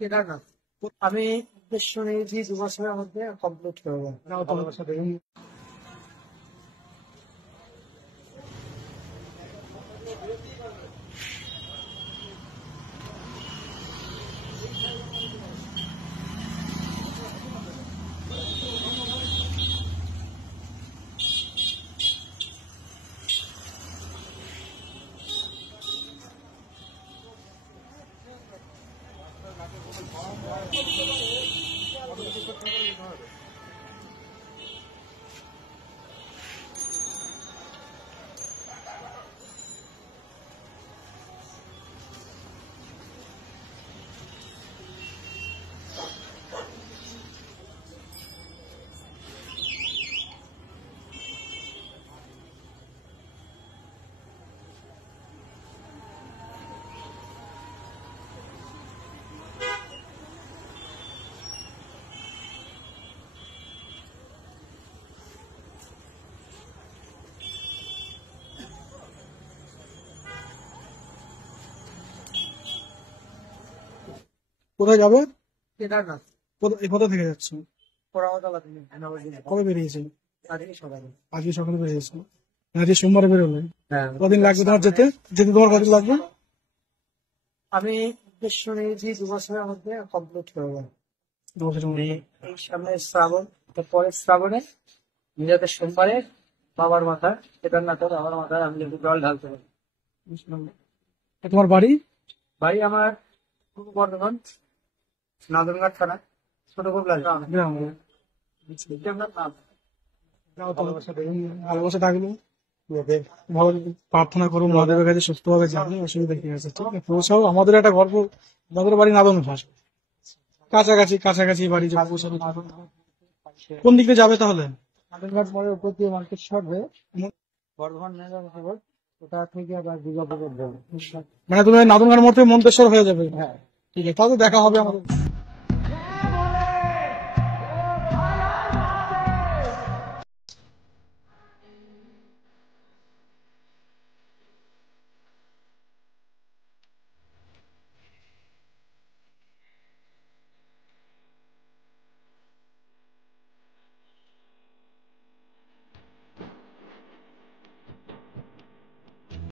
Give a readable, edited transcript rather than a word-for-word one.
কেদারনাথ। আমি উদ্দেশ্য নিয়েছি 2 বছরের মধ্যে কমপ্লিট করবো। কোথায় যাবে? কেদারনাথ। কোথা থেকে যাচ্ছ? পোড়ামাতলা থেকে এনার্জি কবে বেরিয়েছে? আজকে সকালে। আজকে সকালে বেরিয়েছে। আজকে সোমবারে বেরোলে। হ্যাঁ। কদিন লাগবে তোমার যেতে? যেতে তোমার কদিন লাগবে? আমি উদ্দেশ্য নিয়েছি 2 বছরের মধ্যে কমপ্লিট করবো। 2 বছরের মধ্যে। এই সামনে শ্রাবণ, পরের শ্রাবণে যাতে সোমবারে বাবার মাথা কেদারনাথের বাবার মাথায় আমি যদি জল ঢালতে পারি। তোমার বাড়ি? বাড়ি আমার পূর্ব বর্ধমান, নাদনঘাট থানা, ছোট গোবলা গ্রাম। নাম। ভালোবাসা থাকলো। ভালো প্রার্থনা করো মহাদেবের কাছে সুস্থভাবে যাবে, অসুবিধা কি আছে? ঠিক আছে, পৌঁছাও। আমাদের একটা গর্ব, আমাদের বাড়ি নাদন ঘাট, কাছাকাছি বাড়ি। যে পৌঁছাবে কোন দিক দিয়ে যাবে তাহলে? নাদনঘাট মোড়ের উপর দিয়ে মার্কেট সরবে, বর্ধমান মেলা খবর, ওটা থেকে আবার দুর্গাপুর যাবে। মানে তুমি নাদনঘাট মোড় থেকে মন্তেশ্বর হয়ে যাবে? হ্যাঁ। ঠিক আছে, তাহলে দেখা হবে আমাদের।